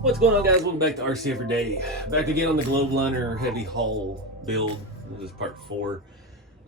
What's going on, guys? Welcome back to RC Everyday. Back again on the Globe Liner heavy haul build. This is part 4.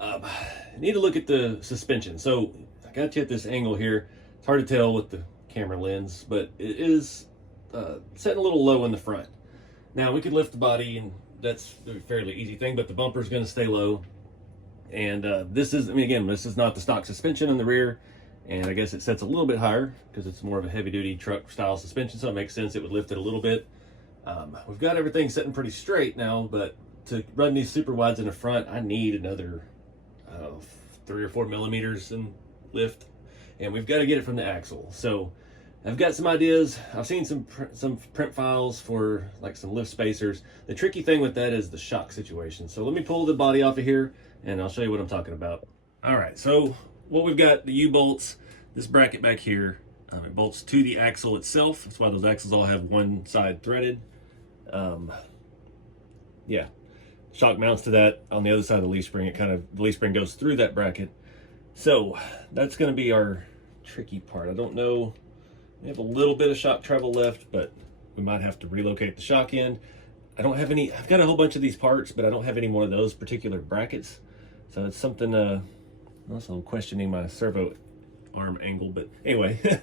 I need to look at the suspension. So I got you at this angle here. It's hard to tell with the camera lens, but it is setting a little low in the front. Now we could lift the body, and that's a fairly easy thing, but the bumper is going to stay low. And this is, this is not the stock suspension in the rear. And I guess it sets a little bit higher because it's more of a heavy-duty truck style suspension, so it makes sense it would lift it a little bit. We've got everything sitting pretty straight now, but to run these super wides in the front, I need another 3 or 4 millimeters in lift, and we've got to get it from the axle. So I've got some ideas. I've seen some print files for like some lift spacers. The tricky thing with that is the shock situation. So let me pull the body off of here, and I'll show you what I'm talking about. All right, so what we've got, the U-bolts, this bracket back here, it bolts to the axle itself. That's why those axles all have one side threaded. Yeah, shock mounts to that on the other side of the leaf spring. The leaf spring goes through that bracket. So that's going to be our tricky part. I don't know, we have a little bit of shock travel left, but we might have to relocate the shock end. I don't have any, I've got a whole bunch of these parts, but I don't have any more of those particular brackets. So it's something, also I'm questioning my servo arm angle, but anyway.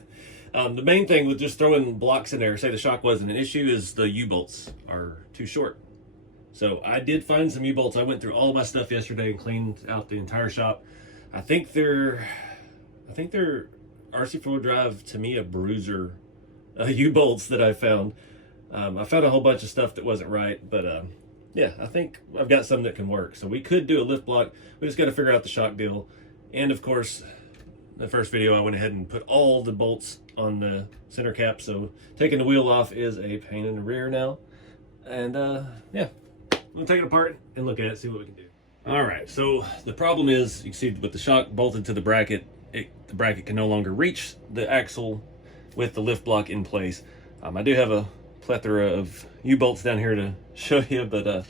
The main thing with just throwing blocks in there, say the shock wasn't an issue, is the U-bolts are too short. So I did find some U-bolts. I went through all of my stuff yesterday and cleaned out the entire shop. I think they're RC 4-wheel drive Tamiya bruiser U-bolts that I found. I found a whole bunch of stuff that wasn't right, but yeah, I think I've got some that can work. So we could do a lift block. We just got to figure out the shock deal. And of course, the first video I went ahead and put all the bolts on the center cap, so taking the wheel off is a pain in the rear now. And yeah, we'll take it apart and look at it, see what we can do. All right, so the problem is, you can see with the shock bolted to the bracket, the bracket can no longer reach the axle with the lift block in place. I do have a plethora of U-bolts down here to show you, but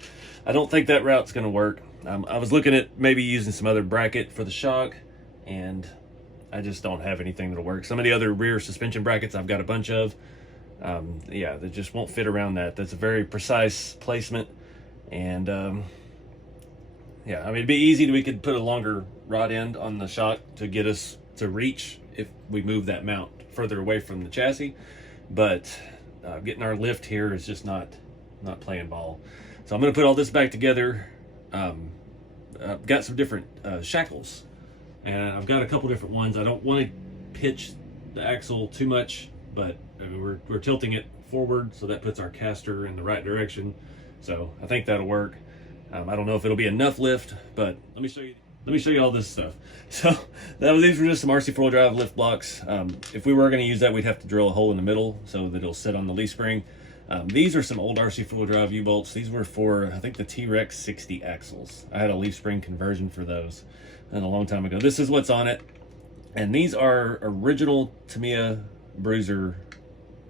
I don't think that route's gonna work. I was looking at maybe using some other bracket for the shock, and I just don't have anything that'll work. Some of the other rear suspension brackets I've got a bunch of. Yeah, they just won't fit around that. That's a very precise placement, and yeah, I mean, it'd be easy. We could put a longer rod end on the shock to get us to reach if we move that mount further away from the chassis, but getting our lift here is just not playing ball. So I'm going to put all this back together. I've got some different shackles, and I've got a couple different ones. I don't want to pitch the axle too much, but I mean, we're tilting it forward, so that puts our caster in the right direction. So I think that'll work. I don't know if it'll be enough lift, but let me show you all this stuff. So these were just some RC 4-wheel drive lift blocks. If we were going to use that, we'd have to drill a hole in the middle so that it'll sit on the leaf spring. These are some old RC 4-wheel drive U-bolts. These were for, I think, the T-Rex 60 axles. I had a leaf spring conversion for those a long time ago. This is what's on it. And these are original Tamiya bruiser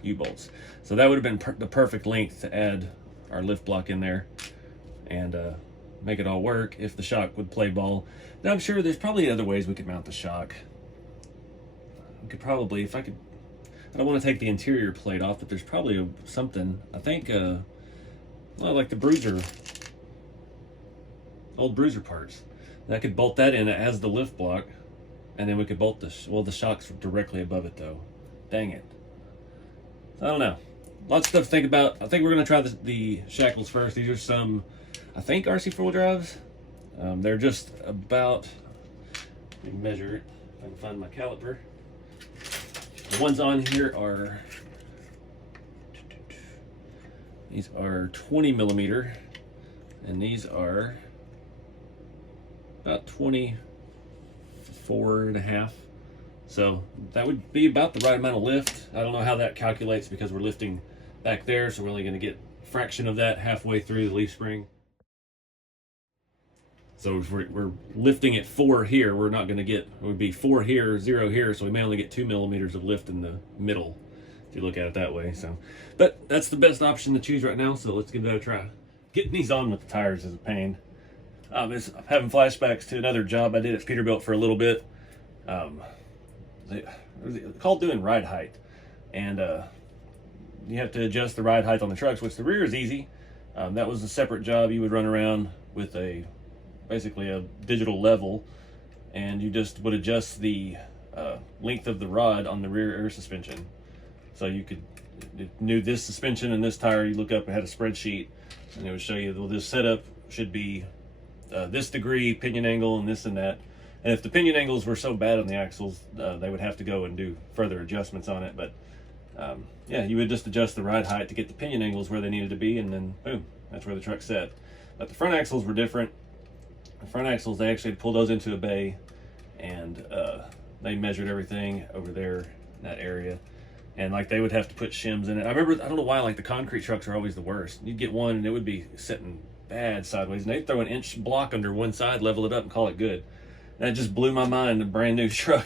U-bolts. So that would have been the perfect length to add our lift block in there and make it all work if the shock would play ball. Now I'm sure there's probably other ways we could mount the shock. We could probably, if I could, I don't want to take the interior plate off, but there's probably something, I think, well, like the bruiser, old bruiser parts. I could bolt that in as the lift block, and then we could bolt the shock's directly above it though. Dang it. I don't know. Lots of stuff to think about. I think we're going to try the shackles first. These are some, I think, RC 4-wheel drives. They're just about, let me measure it if I can find my caliper. The ones on here are, these are 20 millimeter, and these are about 24 and a half. So that would be about the right amount of lift. I don't know how that calculates because we're lifting back there, so we're only going to get a fraction of that halfway through the leaf spring. So if we're lifting at 4 here, we're not going to get, it would be 4 here, 0 here, so we may only get 2 millimeters of lift in the middle if you look at it that way. So, but that's the best option to choose right now. So let's give that a try. Getting these on with the tires is a pain. I'm having flashbacks to another job I did at Peterbilt for a little bit. They called doing ride height, and you have to adjust the ride height on the trucks, which the rear is easy. That was a separate job. You would run around with basically a digital level, and you just would adjust the length of the rod on the rear air suspension. So you knew this suspension and this tire. You look up, it had a spreadsheet, and it would show you, well, this setup should be this degree pinion angle and this and that. And if the pinion angles were so bad on the axles, they would have to go and do further adjustments on it. But yeah, you would just adjust the ride height to get the pinion angles where they needed to be, and then boom, that's where the truck's set. But the front axles were different. The front axles, they actually pulled those into a bay, and they measured everything over there in that area. And like they would have to put shims in it. I remember, I don't know why, like the concrete trucks are always the worst. You'd get one and it would be sitting bad sideways, and they'd throw an inch block under one side, level it up, and call it good. And that just blew my mind. A brand new truck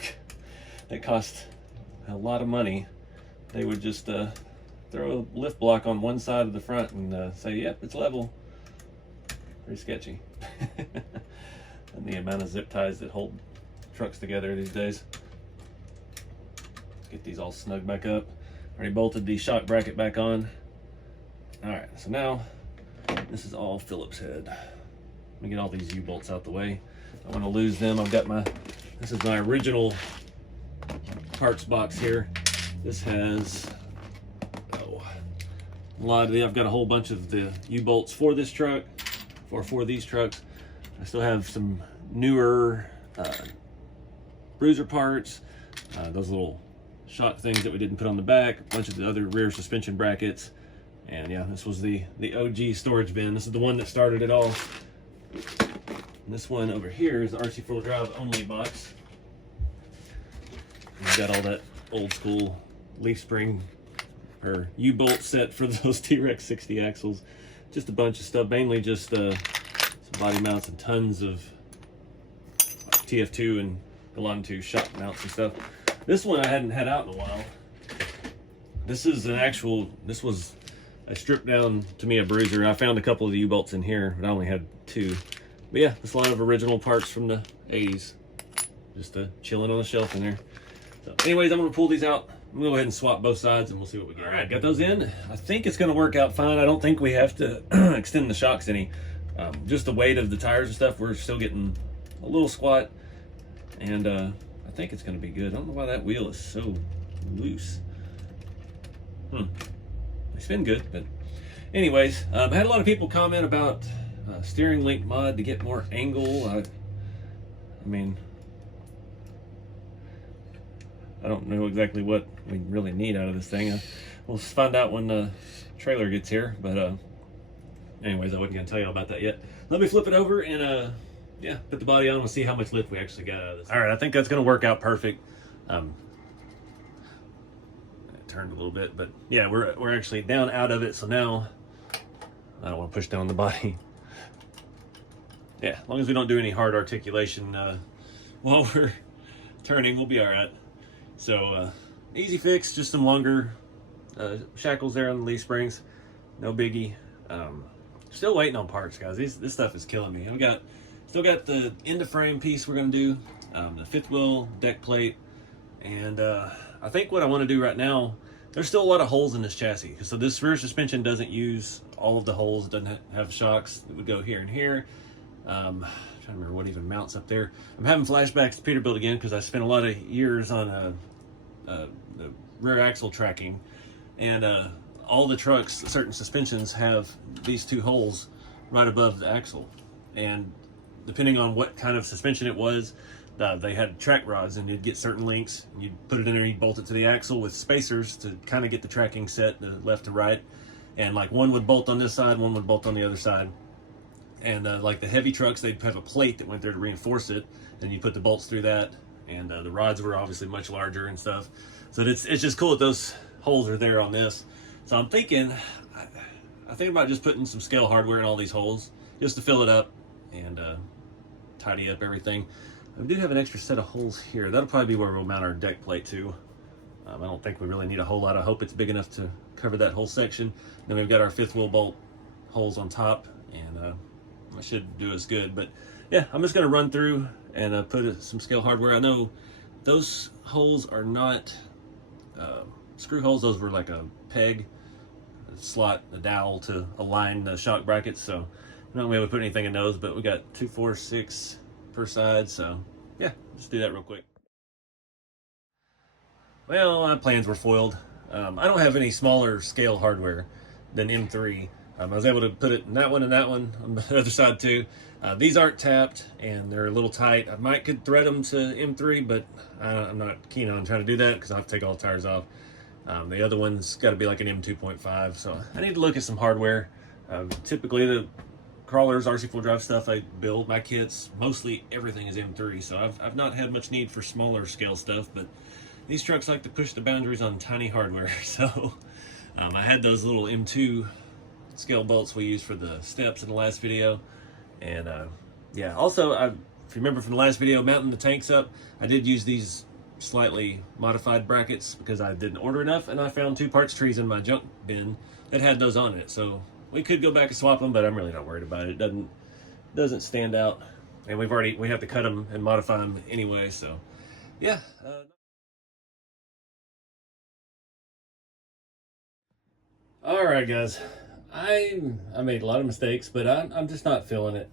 that cost a lot of money, they would just throw a lift block on one side of the front and say, yep, it's level. Pretty sketchy. And the amount of zip ties that hold trucks together these days. Get these all snug back up. Already bolted the shock bracket back on. All right, so now this is all Phillips head. Let me get all these U-bolts out the way. I want to lose them. I've got this is my original parts box here. This has a lot of I've got a whole bunch of the U-bolts for this truck, for these trucks. I still have some newer bruiser parts, those little shock things that we didn't put on the back, a bunch of the other rear suspension brackets. And yeah, this was the OG storage bin. This is the one that started it all. And this one over here is the RC 4-wheel drive only box. We've got all that old school leaf spring or U-bolt set for those T-Rex 60 axles. Just a bunch of stuff, mainly just some body mounts and tons of TF2 and Galan2 shock mounts and stuff. This one I hadn't had out in a while. This was a stripped down Tamiya bruiser. I found a couple of the U-bolts in here, but I only had 2. But yeah, this line of original parts from the 80s. Just chilling on the shelf in there. So anyways, I'm gonna pull these out. I'm gonna go ahead and swap both sides and we'll see what we get. All right, got those in. I think it's gonna work out fine. I don't think we have to extend the shocks any. Just the weight of the tires and stuff, we're still getting a little squat. And I think it's gonna be good. I don't know why that wheel is so loose. They spin good, but anyways, I had a lot of people comment about steering link mod to get more angle. I mean, I don't know exactly what we really need out of this thing. We'll find out when the trailer gets here, but anyways, I wasn't gonna tell you about that yet. Let me flip it over and yeah, put the body on. We'll see how much lift we actually got out of this. All right, I think that's gonna work out perfect. It turned a little bit, but yeah, we're actually down out of it. So now I don't want to push down the body. Yeah, as long as we don't do any hard articulation while we're turning, we'll be all right. So easy fix, just some longer shackles there on the leaf springs. No biggie. Still waiting on parts, guys. This stuff is killing me. Still got the end of frame piece we're gonna do, the fifth wheel deck plate, and I think what I want to do right now, there's still a lot of holes in this chassis. So this rear suspension doesn't use all of the holes. It doesn't have shocks that would go here and here. I'm trying to remember what even mounts up there. I'm having flashbacks to Peterbilt again because I spent a lot of years on the rear axle tracking, and all the trucks, certain suspensions have these 2 holes right above the axle, and depending on what kind of suspension it was, they had track rods, and you'd get certain links, and you'd put it in there, you'd bolt it to the axle with spacers to kind of get the tracking set, the left to right, and like one would bolt on this side, one would bolt on the other side. And like the heavy trucks, they'd have a plate that went there to reinforce it, and you put the bolts through that, and the rods were obviously much larger and stuff. So it's just cool that those holes are there on this. So I'm thinking, I think about just putting some scale hardware in all these holes just to fill it up and tidy up everything. We do have an extra set of holes here. That'll probably be where we'll mount our deck plate too. I don't think we really need a whole lot. I hope it's big enough to cover that whole section. Then we've got our 5th wheel bolt holes on top, and that should do us good. But yeah, I'm just going to run through and put some scale hardware. I know those holes are not screw holes. Those were like a peg, a slot, a dowel to align the shock brackets. So I'm not going to be able to put anything in those, but we got 2, 4, 6 per side. So yeah, let's do that real quick. Well, my plans were foiled. I don't have any smaller scale hardware than M3. I was able to put it in that one and that one on the other side too. These aren't tapped and they're a little tight. I might could thread them to M3, but I'm not keen on trying to do that because I have to take all the tires off. The other one's got to be like an M2.5, so I need to look at some hardware. Typically the crawlers, RC4 drive stuff I build, my kits, mostly everything is M3, so I've not had much need for smaller scale stuff, but these trucks like to push the boundaries on tiny hardware. So I had those little M2 scale bolts we used for the steps in the last video. And yeah, also, if you remember from the last video, mounting the tanks up, I did use these slightly modified brackets because I didn't order enough, and I found 2 parts trees in my junk bin that had those on it. So we could go back and swap them, but I'm really not worried about it. It doesn't stand out, and we have to cut them and modify them anyway. So yeah. All right, guys. I made a lot of mistakes, but I'm just not feeling it.